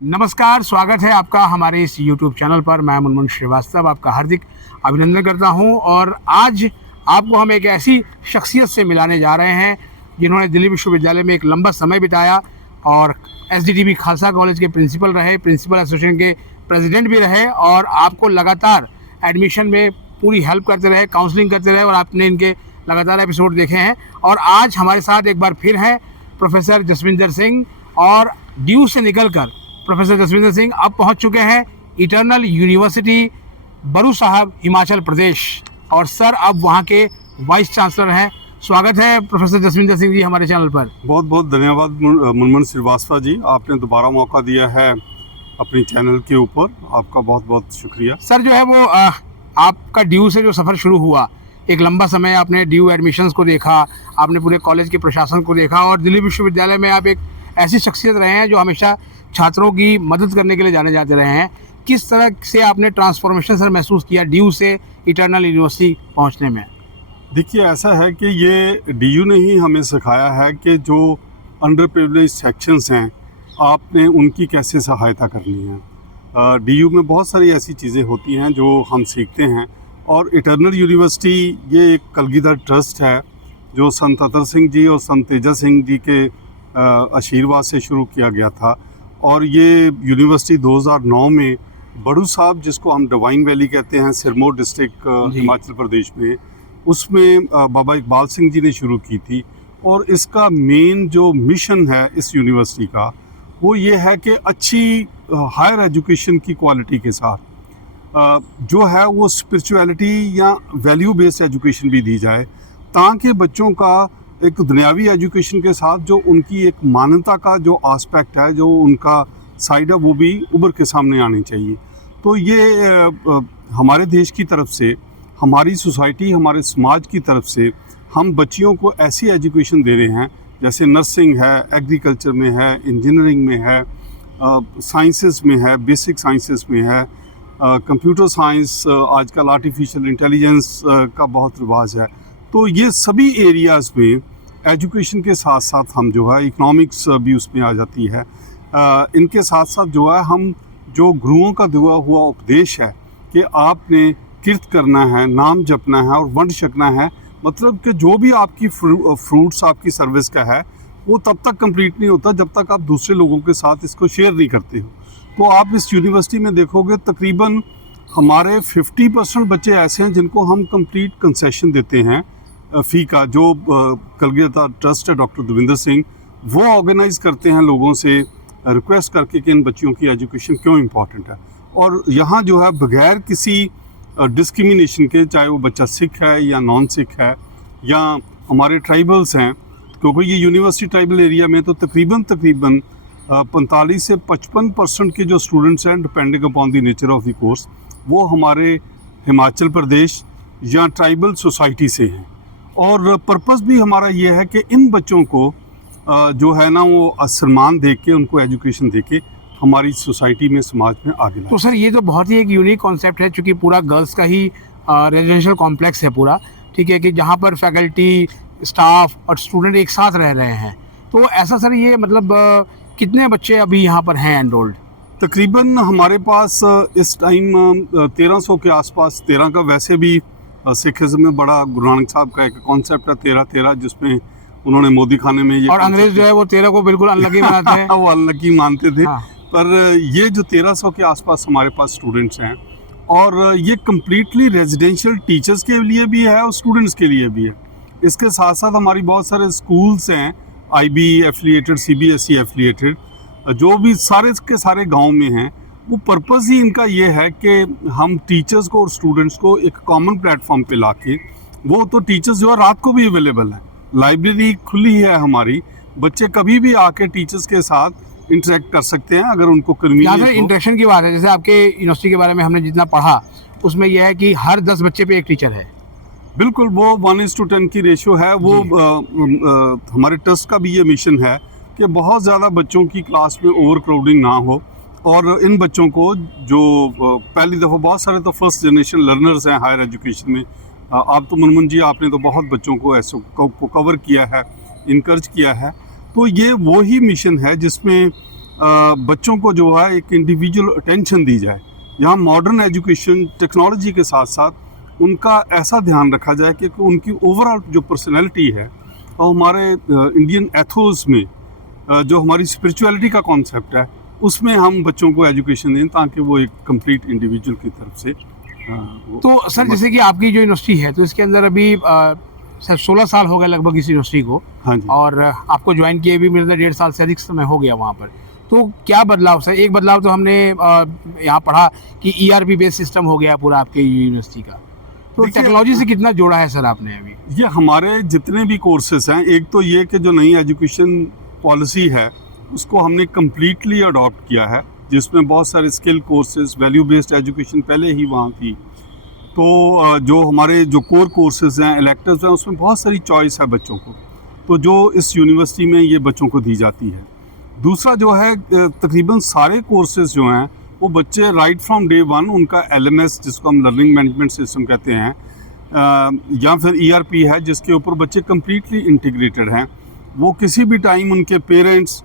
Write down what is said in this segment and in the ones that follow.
नमस्कार, स्वागत है आपका हमारे इस YouTube चैनल पर। मैं मुनमुन श्रीवास्तव आपका हार्दिक अभिनंदन करता हूं और आज आपको हम एक ऐसी शख्सियत से मिलाने जा रहे हैं जिन्होंने दिल्ली विश्वविद्यालय में एक लंबा समय बिताया और SDDB खालसा कॉलेज के प्रिंसिपल रहे, प्रिंसिपल एसोसिएशन के प्रेसिडेंट भी रहे और आपको लगातार एडमिशन में पूरी हेल्प करते रहे, काउंसलिंग करते रहे और आपने इनके लगातार एपिसोड देखे हैं। और आज हमारे साथ एक बार फिर हैं प्रोफेसर जसविंदर सिंह और ड्यू से निकलकर प्रोफेसर जसविंदर सिंह अब पहुंच चुके हैं इटर्नल यूनिवर्सिटी बरू साहब, हिमाचल प्रदेश, और सर अब वहां के वाइस चांसलर हैं। स्वागत है प्रोफेसर जसविंदर सिंह जी हमारे चैनल पर। बहुत बहुत धन्यवाद मुनमुन श्रीवास्तव जी, आपने दोबारा मौका दिया है अपनी चैनल के ऊपर, आपका बहुत बहुत शुक्रिया। सर जो है वो आपका ड्यू से जो सफ़र शुरू हुआ, एक लंबा समय आपने ड्यू एडमिशन्स को देखा, आपने पूरे कॉलेज के प्रशासन को देखा और दिल्ली विश्वविद्यालय में आप एक ऐसी शख्सियत रहे हैं जो हमेशा छात्रों की मदद करने के लिए जाने जाते रहे हैं। किस तरह से आपने ट्रांसफॉर्मेशन सर महसूस किया ड्यू से इटर्नल यूनिवर्सिटी पहुंचने में? देखिए, ऐसा है कि ये DU ने ही हमें सिखाया है कि जो अंडर प्रिविलेज सेक्शंस हैं आपने उनकी कैसे सहायता करनी है। DU में बहुत सारी ऐसी चीज़ें होती हैं जो हम सीखते हैं और इटर्नल यूनिवर्सिटी ये एक कलगीधर ट्रस्ट है जो संत अतर सिंह जी और संत तेजा सिंह जी के आशीर्वाद से शुरू किया गया था। और ये यूनिवर्सिटी 2009 में बड़ू साहब, जिसको हम डिवाइन वैली कहते हैं, सिरमौर डिस्ट्रिक्ट हिमाचल प्रदेश में, उसमें बाबा इकबाल सिंह जी ने शुरू की थी। और इसका मेन जो मिशन है इस यूनिवर्सिटी का वो ये है कि अच्छी हायर एजुकेशन की क्वालिटी के साथ जो है वो स्पिरिचुअलिटी या वैल्यू बेस्ड एजुकेशन भी दी जाए, ताकि बच्चों का एक दुनियावी एजुकेशन के साथ जो उनकी एक मानवता का जो आस्पेक्ट है, जो उनका साइड है, वो भी उभर के सामने आनी चाहिए। तो ये हमारे देश की तरफ से, हमारी सोसाइटी, हमारे समाज की तरफ से हम बच्चियों को ऐसी एजुकेशन दे रहे हैं जैसे नर्सिंग है, एग्रीकल्चर में है, इंजीनियरिंग में है, साइंसेस में है, बेसिक साइंसेस में है, कंप्यूटर साइंस, आजकल आर्टिफिशियल इंटेलिजेंस का बहुत रिवाज है। तो ये सभी एरियाज़ में एजुकेशन के साथ साथ हम जो है इकोनॉमिक्स भी उसमें आ जाती है। इनके साथ साथ जो है हम जो गुरुओं का दिया हुआ उपदेश है कि आपने कीर्त करना है, नाम जपना है और वंड छकना है, मतलब कि जो भी आपकी फ्रूट्स आपकी सर्विस का है वो तब तक कंप्लीट नहीं होता जब तक आप दूसरे लोगों के साथ इसको शेयर नहीं करते हो। तो आप इस यूनिवर्सिटी में देखोगे तकरीबन हमारे 50% बच्चे ऐसे हैं जिनको हम कंप्लीट कंसेशन देते हैं फ़ी का। जो कलगीधर ट्रस्ट है डॉक्टर देविंदर सिंह, वो ऑर्गेनाइज करते हैं लोगों से रिक्वेस्ट करके कि इन बच्चियों की एजुकेशन क्यों इम्पॉर्टेंट है। और यहाँ जो है बगैर किसी डिस्क्रिमिनेशन के, चाहे वो बच्चा सिख है या नॉन सिख है या हमारे ट्राइबल्स हैं, क्योंकि ये यूनिवर्सिटी ट्राइबल एरिया में तो तकरीबन 45 से 55% के जो स्टूडेंट्स हैं, depending upon the nature of the course, वो हमारे हिमाचल प्रदेश या ट्राइबल सोसाइटी से हैं। और पर्पस भी हमारा ये है कि इन बच्चों को जो है ना वो सम्मान दे के, उनको एजुकेशन दे के हमारी सोसाइटी में, समाज में आगे लाएं। तो सर ये तो बहुत ही एक यूनिक कॉन्सेप्ट है, चूँकि पूरा गर्ल्स का ही रेजिडेंशियल कॉम्प्लेक्स है पूरा, ठीक है, कि जहाँ पर फैकल्टी, स्टाफ और स्टूडेंट एक साथ रह रहे हैं। तो ऐसा सर ये मतलब कितने बच्चे अभी यहाँ पर हैं एनरोल्ड? तकरीबन हमारे पास इस टाइम 1300 के आसपास, 13 का वैसे भी सिखिज्म में बड़ा गुरु नानक साहब का एक कॉन्सेप्ट है 13-13, जिसमें उन्होंने मोदी खाने में ये, और अंग्रेज जो है वो 13 को बिल्कुल अनलकी बनाते हैं वो अनलकी मानते थे। हाँ। पर ये जो 1300 के आसपास हमारे पास स्टूडेंट्स हैं और ये कम्प्लीटली रेजिडेंशियल टीचर्स के लिए भी है और स्टूडेंट्स के लिए भी है। इसके साथ साथ हमारी बहुत सारे स्कूल्स हैं IB एफिलिएटेड, CBSE एफिलिएटेड, जो भी सारे के सारे गांव में हैं। वो पर्पस ही इनका ये है कि हम टीचर्स को और स्टूडेंट्स को एक कॉमन प्लेटफॉर्म पे लाके, वो तो टीचर्स जो है रात को भी अवेलेबल है, लाइब्रेरी खुली है हमारी, बच्चे कभी भी आके टीचर्स के साथ इंटरेक्ट कर सकते हैं अगर उनको कन्वीनियंट हो। इंटरेक्शन की बात है, जैसे आपके यूनिवर्सिटी के बारे में हमने जितना पढ़ा उसमें यह है कि हर 10 बच्चे पे एक टीचर है। बिल्कुल, वो 1:10 की रेशो है। वो हमारे ट्रस्ट का भी ये मिशन है कि बहुत ज़्यादा बच्चों की क्लास में ओवर क्राउडिंग ना हो और इन बच्चों को जो पहली दफ़ा, बहुत सारे तो फर्स्ट जनरेशन लर्नर्स हैं हायर एजुकेशन में। आप तो मुनमुन जी, आपने तो बहुत बच्चों को ऐसे को कवर किया है, इनकरेज किया है। तो ये वो ही मिशन है जिसमें बच्चों को जो है एक इंडिविजुअल अटेंशन दी जाए। यहाँ मॉडर्न एजुकेशन टेक्नोलॉजी के साथ साथ उनका ऐसा ध्यान रखा जाए कि उनकी ओवरऑल जो पर्सनैलिटी है और हमारे इंडियन एथोस में जो हमारी स्पिरिचुअलिटी का कॉन्सेप्ट है उसमें हम बच्चों को एजुकेशन दें ताकि वो एक कंप्लीट इंडिविजुअल की तरफ से तो सर जैसे कि आपकी जो यूनिवर्सिटी है तो इसके अंदर अभी सर 16 साल हो गए लगभग इस यूनिवर्सिटी को। हाँ जी। और आपको ज्वाइन किए भी मेरे 1.5 साल से अधिक समय हो गया वहाँ पर। तो क्या बदलाव सर? एक बदलाव तो हमने यहाँ पढ़ा कि ERP बेस्ड सिस्टम हो गया पूरा आपके यूनिवर्सिटी का। तो टेक्नोलॉजी से कितना जोड़ा है सर आपने अभी? ये हमारे जितने भी कोर्सेज हैं, एक तो ये कि जो नई एजुकेशन पॉलिसी है उसको हमने कम्प्लीटली अडॉप्ट किया है, जिसमें बहुत सारे skill courses, value based education पहले ही वहाँ थी। तो जो हमारे जो कोर कोर्सेज हैं, इलेक्टिव्स हैं, उसमें बहुत सारी चॉइस है बच्चों को, तो जो इस यूनिवर्सिटी में ये बच्चों को दी जाती है। दूसरा जो है तकरीबन सारे कोर्सेज जो हैं वो बच्चे राइट फ्रॉम डे वन उनका LMS जिसको हम लर्निंग मैनेजमेंट सिस्टम कहते हैं या फिर ERP है जिसके ऊपर बच्चे कम्प्लीटली इंटीग्रेटेड हैं। वो किसी भी टाइम उनके पेरेंट्स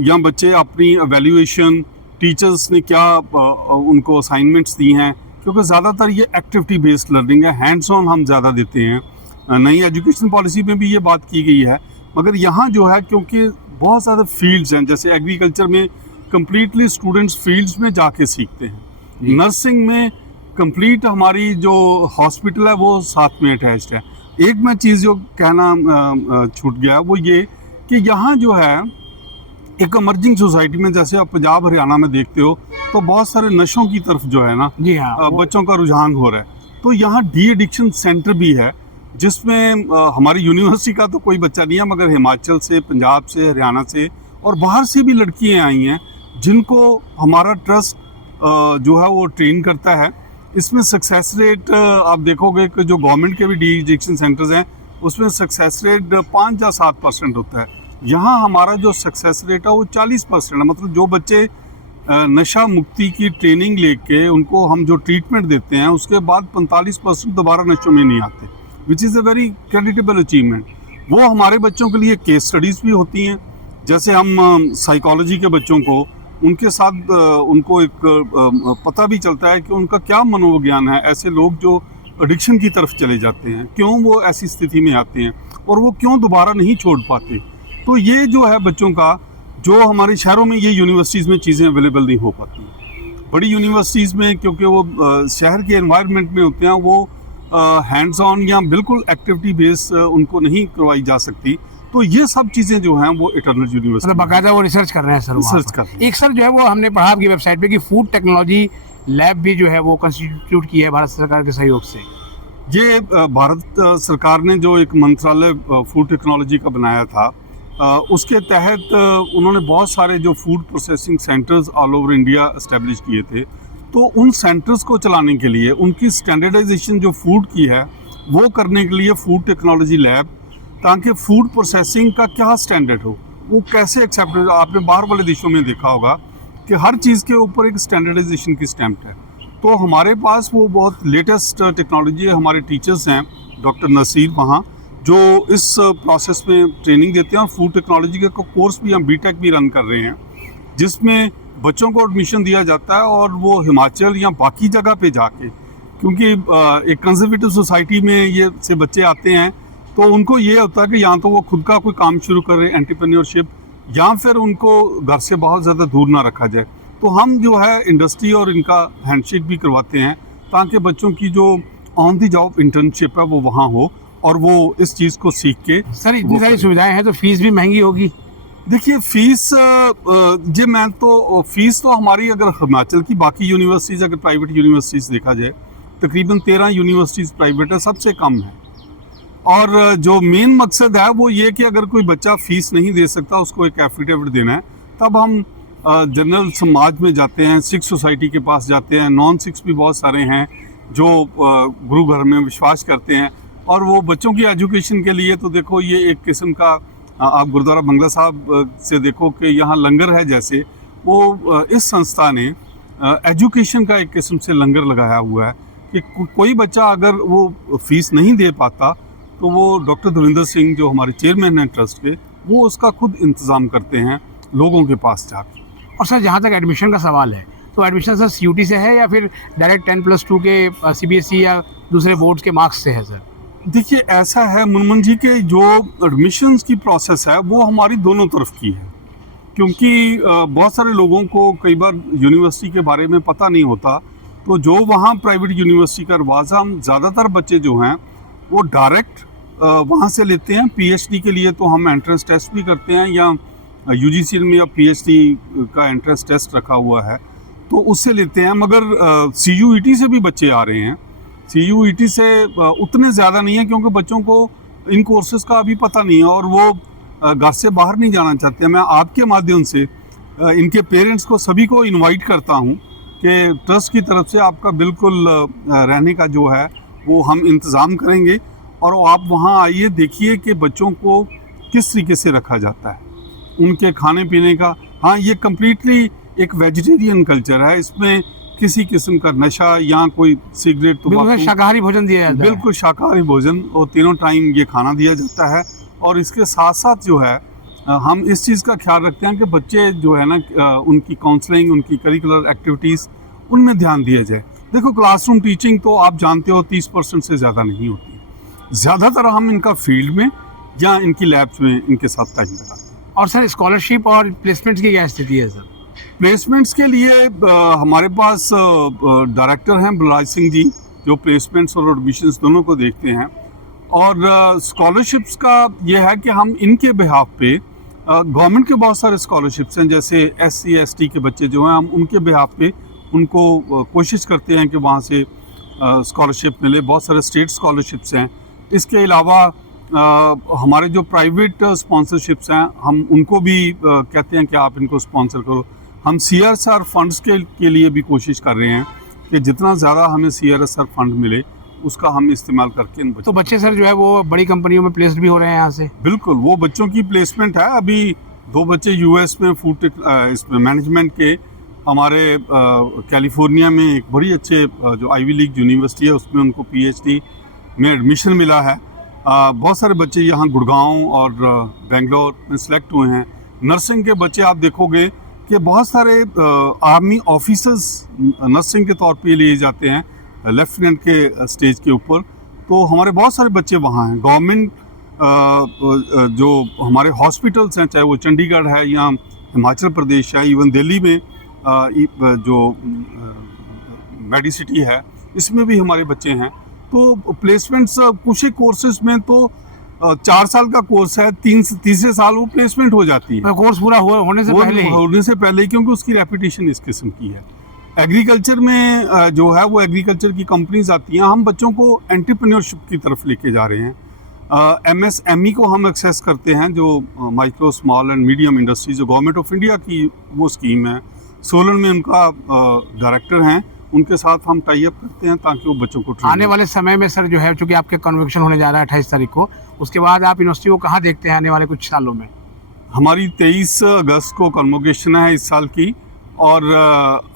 या बच्चे अपनी एवेल्यूएशन, टीचर्स ने क्या उनको असाइनमेंट्स दी हैं, क्योंकि ज़्यादातर ये एक्टिविटी बेस्ड लर्निंग है, हैंड्स ऑन हम ज़्यादा देते हैं। नई एजुकेशन पॉलिसी में भी ये बात की गई है, मगर यहाँ जो है क्योंकि बहुत ज़्यादा फील्ड्स हैं, जैसे एग्रीकल्चर में कम्प्लीटली स्टूडेंट्स फील्ड्स में जाके सीखते हैं, नर्सिंग में कंप्लीट हमारी जो हॉस्पिटल है वो साथ में अटैच्ड है। एक मैं चीज़ जो कहना छूट गया वो ये कि यहाँ जो है एक इमर्जिंग सोसाइटी में, जैसे आप पंजाब हरियाणा में देखते हो तो बहुत सारे नशों की तरफ जो है ना जी हाँ बच्चों का रुझान हो रहा है। तो यहाँ डी एडिक्शन सेंटर भी है जिसमें हमारी यूनिवर्सिटी का तो कोई बच्चा नहीं है, मगर हिमाचल से, पंजाब से, हरियाणा से और बाहर से भी लड़कियाँ आई हैं जिनको हमारा ट्रस्ट जो है वो ट्रेन करता है। इसमें सक्सेस रेट आप देखोगे कि जो गवर्नमेंट के भी डी एडिक्शन सेंटर्स हैं उसमें सक्सेस रेट 5 या 7% होता है। यहाँ हमारा जो सक्सेस रेट है वो 40% है। मतलब जो बच्चे नशा मुक्ति की ट्रेनिंग लेके उनको हम जो ट्रीटमेंट देते हैं उसके बाद 45% दोबारा नशों में नहीं आते, which is a very creditable achievement. वो हमारे बच्चों के लिए केस स्टडीज़ भी होती हैं, जैसे हम साइकोलॉजी के बच्चों को उनके साथ उनको एक पता भी चलता है कि उनका क्या मनोविज्ञान है, ऐसे लोग जो एडिक्शन की तरफ चले जाते हैं क्यों वो ऐसी स्थिति में आते हैं और वो क्यों दोबारा नहीं छोड़ पाते। तो ये जो है बच्चों का, जो हमारे शहरों में ये यूनिवर्सिटीज़ में चीज़ें अवेलेबल नहीं हो पाती। बड़ी यूनिवर्सिटीज़ में क्योंकि वो शहर के एनवायरनमेंट में होते हैं, वो हैंड्स ऑन या बिल्कुल एक्टिविटी बेस उनको नहीं करवाई जा सकती। तो ये सब चीज़ें जो हैं वो इटर्नल यूनिवर्सिटी मतलब बाकायदा वो रिसर्च कर रहे हैं सर। रिसर्च कर रहे हैं। एक सर जो है वो हमने पढ़ा आपकी वेबसाइट पे कि फूड टेक्नोलॉजी लैब भी जो है वो कंस्टिट्यूट की है भारत सरकार के सहयोग से। ये भारत सरकार ने जो एक मंत्रालय फूड टेक्नोलॉजी का बनाया था, उसके तहत उन्होंने बहुत सारे जो food processing centres all over India establish किए थे। तो उन सेंटर्स को चलाने के लिए उनकी स्टैंडर्डाइजेशन जो फूड की है वो करने के लिए फूड टेक्नोलॉजी लैब, ताकि फूड प्रोसेसिंग का क्या स्टैंडर्ड हो, वो कैसे एक्सेप्ट। आपने बाहर वाले देशों में देखा होगा कि हर चीज़ के ऊपर एक स्टैंडर्डाइजेशन की स्टैम्प है। तो हमारे पास वो बहुत लेटेस्ट टेक्नोलॉजी है। हमारे टीचर्स हैं डॉक्टर नसीर वहाँ, जो इस प्रोसेस में ट्रेनिंग देते हैं और फूड टेक्नोलॉजी का कोर्स भी हम BTech भी रन कर रहे हैं, जिसमें बच्चों को एडमिशन दिया जाता है और वो हिमाचल या बाकी जगह पे जाके, क्योंकि एक कंजर्वेटिव सोसाइटी में ये से बच्चे आते हैं तो उनको ये होता है कि या तो वो खुद का कोई काम शुरू करें, एंटरप्रेन्योरशिप, या फिर उनको घर से बहुत ज़्यादा दूर ना रखा जाए। तो हम जो है इंडस्ट्री और इनका हैंडशेक भी करवाते हैं ताकि बच्चों की जो ऑन दी जॉब इंटर्नशिप है वो वहाँ हो और वो इस चीज़ को सीख के। सर इतनी सारी सुविधाएं हैं तो फीस भी महंगी होगी। देखिए फीस फीस तो हमारी, अगर हिमाचल की बाकी यूनिवर्सिटीज़, अगर प्राइवेट यूनिवर्सिटीज़ देखा जाए, तकरीबन 13 यूनिवर्सिटीज़ प्राइवेट है, सबसे कम है। और जो मेन मकसद है वो ये कि अगर कोई बच्चा फ़ीस नहीं दे सकता, उसको एक एफिडेविट देना है, तब हम जनरल समाज में जाते हैं, सिख सोसाइटी के पास जाते हैं, नॉन सिख्स भी बहुत सारे हैं जो गुरु घर में विश्वास करते हैं। और वो बच्चों की एजुकेशन के लिए तो देखो ये एक किस्म का, आप गुरुद्वारा बंगला साहब से देखो कि यहाँ लंगर है, जैसे वो इस संस्था ने एजुकेशन का एक किस्म से लंगर लगाया हुआ है कि कोई बच्चा अगर वो फीस नहीं दे पाता तो वो डॉक्टर धुरिंदर सिंह जो हमारे चेयरमैन हैं ट्रस्ट के, वो उसका खुद इंतज़ाम करते हैं। लोगों के पास जाके। और सर जहाँ तक एडमिशन का सवाल है, तो एडमिशन सर CUT से है या फिर डायरेक्ट 10+2 के CBSE या दूसरे बोर्ड्स के मार्क्स से है सर? देखिए ऐसा है मुनमुन जी के जो एडमिशन्स की प्रोसेस है वो हमारी दोनों तरफ की है, क्योंकि बहुत सारे लोगों को कई बार यूनिवर्सिटी के बारे में पता नहीं होता। तो जो वहाँ प्राइवेट यूनिवर्सिटी का रवाज है, हम ज़्यादातर बच्चे जो हैं वो डायरेक्ट वहाँ से लेते हैं। PhD के लिए तो हम एंट्रेंस टेस्ट भी करते हैं, या UGC में या PhD का एंट्रेंस टेस्ट रखा हुआ है तो उससे लेते हैं। मगर CUET से भी बच्चे आ रहे हैं। CUET से उतने ज़्यादा नहीं है, क्योंकि बच्चों को इन कोर्सेज़ का अभी पता नहीं है और वो घर से बाहर नहीं जाना चाहते हैं। मैं आपके माध्यम से इनके पेरेंट्स को सभी को इनवाइट करता हूँ कि ट्रस्ट की तरफ से आपका बिल्कुल रहने का जो है वो हम इंतज़ाम करेंगे, और आप वहाँ आइए, देखिए कि बच्चों को किस तरीके से रखा जाता है, उनके खाने पीने का। हाँ, ये कम्प्लीटली एक वेजिटेरियन कल्चर है, इसमें किसी किस्म का नशा या कोई सिगरेट बिल्कुल शाकाहारी भोजन दिया जाता है। बिल्कुल शाकाहारी भोजन, और तीनों टाइम ये खाना दिया जाता है। और इसके साथ साथ जो है हम इस चीज़ का ख्याल रखते हैं कि बच्चे जो है ना उनकी काउंसलिंग, उनकी करिकुलर एक्टिविटीज़, उनमें ध्यान दिया जाए। देखो क्लासरूम टीचिंग तो आप जानते हो 30% से ज़्यादा नहीं होती। ज़्यादातर हम इनका फील्ड में या इनकी लैब्स में इनके साथ टाइम लगाते हैं। और सर स्कॉलरशिप और प्लेसमेंट्स की क्या स्थिति है सर? प्लेसमेंट्स के लिए हमारे पास डायरेक्टर हैं बलराज सिंह जी, जो प्लेसमेंट्स और एडमिशन्स दोनों को देखते हैं। और स्कॉलरशिप्स का ये है कि हम इनके बिहाफ पे गवर्नमेंट के बहुत सारे स्कॉलरशिप्स हैं, जैसे SC ST के बच्चे जो हैं, हम उनके बिहाफ पे उनको कोशिश करते हैं कि वहाँ से स्कॉलरशिप मिले। बहुत सारे स्टेट स्कॉलरशिप्स हैं। इसके अलावा हमारे जो प्राइवेट स्पॉन्सरशिप्स हैं, हम उनको भी कहते हैं कि आप इनको स्पॉन्सर करो। हम CRSR फंड्स के लिए भी कोशिश कर रहे हैं कि जितना ज़्यादा हमें CRSR फंड मिले उसका हम इस्तेमाल करके इन तो बच्चे सर जो है वो बड़ी कंपनियों में प्लेस्ड भी हो रहे हैं यहाँ से? बिल्कुल, वो बच्चों की प्लेसमेंट है। अभी 2 बच्चे US में फूड इसमें मैनेजमेंट के, हमारे कैलिफोर्निया में एक बड़ी अच्छे जो आईवी लीग यूनिवर्सिटी है उसमें उनको PhD में एडमिशन मिला है। बहुत सारे बच्चे यहाँ गुड़गांव और बेंगलोर में सिलेक्ट हुए हैं। नर्सिंग के बच्चे आप देखोगे कि बहुत सारे आर्मी ऑफिसर्स नर्सिंग के तौर पे लिए जाते हैं, लेफ्टिनेंट के स्टेज के ऊपर। तो हमारे बहुत सारे बच्चे वहाँ हैं। गवर्नमेंट जो हमारे हॉस्पिटल्स हैं, चाहे वो चंडीगढ़ है या हिमाचल प्रदेश है, इवन दिल्ली में जो मेडिसिटी है, इसमें भी हमारे बच्चे हैं। तो प्लेसमेंट्स कुछ ही कोर्सेज में तो 4 साल का कोर्स है, तीसरे साल वो प्लेसमेंट हो जाती है। कोर्स पूरा होने से पहले ही, क्योंकि उसकी रेपुटेशन इस किस्म की है। एग्रीकल्चर में जो है वो एग्रीकल्चर की कंपनीज आती हैं। हम बच्चों को एंटरप्रेन्योरशिप की तरफ लेके जा रहे हैं। MSME को हम एक्सेस करते हैं, जो micro small and medium industry, जो गवर्नमेंट ऑफ इंडिया की वो स्कीम है। सोलन में उनका डायरेक्टर हैं, उनके साथ हम टाई अप करते हैं ताकि वो बच्चों को आने वाले समय में सर जो है, चूँकि आपके कन्वोकेशन होने जा रहा है 28 तारीख को, उसके बाद आप यूनिवर्सिटी को कहाँ देखते हैं आने वाले कुछ सालों में? हमारी 23 अगस्त को कन्वोकेशन है इस साल की, और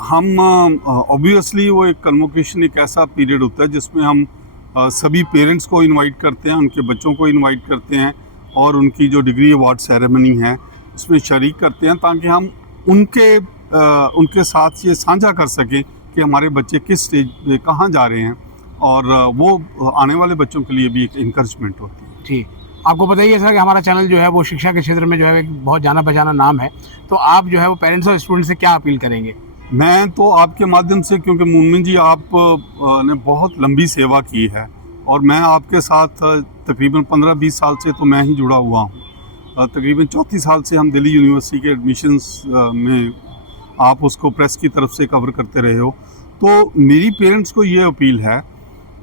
हम ऑब्वियसली वो एक कन्वोकेशन एक ऐसा पीरियड होता है जिसमें हम सभी पेरेंट्स को इनवाइट करते हैं, उनके बच्चों को इनवाइट करते हैं, और उनकी जो डिग्री अवार्ड सेरेमनी है उसमें शरीक करते हैं, ताकि हम उनके साथ ये साझा कर सकें कि हमारे बच्चे किस स्टेज पे कहाँ जा रहे हैं, और वो आने वाले बच्चों के लिए भी एक इंकरेजमेंट होती है। जी, आपको बताइए सर कि हमारा चैनल जो है वो शिक्षा के क्षेत्र में जो है एक बहुत जाना पहचाना नाम है, तो आप जो है वो पेरेंट्स और स्टूडेंट से क्या अपील करेंगे? मैं तो आपके माध्यम से, क्योंकि मुनमुन जी आप ने बहुत लंबी सेवा की है, और मैं आपके साथ तकरीबन 15-20 साल से तो मैं ही जुड़ा हुआ हूँ। तकरीबन 34 साल से हम दिल्ली यूनिवर्सिटी के एडमिशन्स में आप उसको प्रेस की तरफ से कवर करते रहे हो। तो मेरी पेरेंट्स को ये अपील है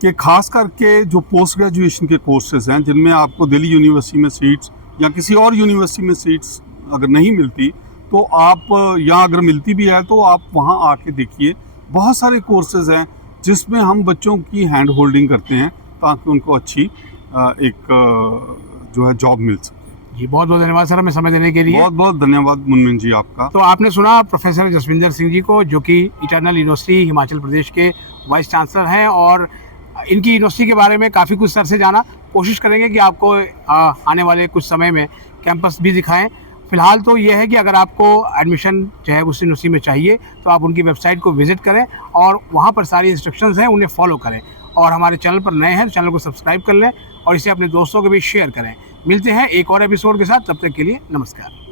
कि ख़ास करके जो पोस्ट ग्रेजुएशन के कोर्सेज़ हैं, जिनमें आपको दिल्ली यूनिवर्सिटी में सीट्स या किसी और यूनिवर्सिटी में सीट्स अगर नहीं मिलती, तो आप यहाँ अगर मिलती भी है तो आप वहाँ आके देखिए। बहुत सारे कोर्सेज़ हैं जिसमें हम बच्चों की हैंड होल्डिंग करते हैं ताकि उनको अच्छी एक जो है जॉब मिल सके। जी, बहुत बहुत धन्यवाद सर हमें समय देने के लिए। बहुत बहुत धन्यवाद मुनमुन जी आपका। तो आपने सुना प्रोफेसर जसविंदर सिंह जी को, जो कि इटर्नल यूनिवर्सिटी हिमाचल प्रदेश के वाइस चांसलर हैं, और इनकी यूनिवर्सिटी के बारे में काफ़ी कुछ सर से जाना। कोशिश करेंगे कि आपको आने वाले कुछ समय में कैंपस भी दिखाएं। फ़िलहाल तो ये है कि अगर आपको एडमिशन जो है उसी में चाहिए तो आप उनकी वेबसाइट को विज़िट करें और वहाँ पर सारी इंस्ट्रक्शंस हैं उन्हें फॉलो करें। और हमारे चैनल पर नए हैं तो चैनल को सब्सक्राइब कर लें और इसे अपने दोस्तों के बीच शेयर करें। मिलते हैं एक और एपिसोड के साथ, तब तक के लिए नमस्कार।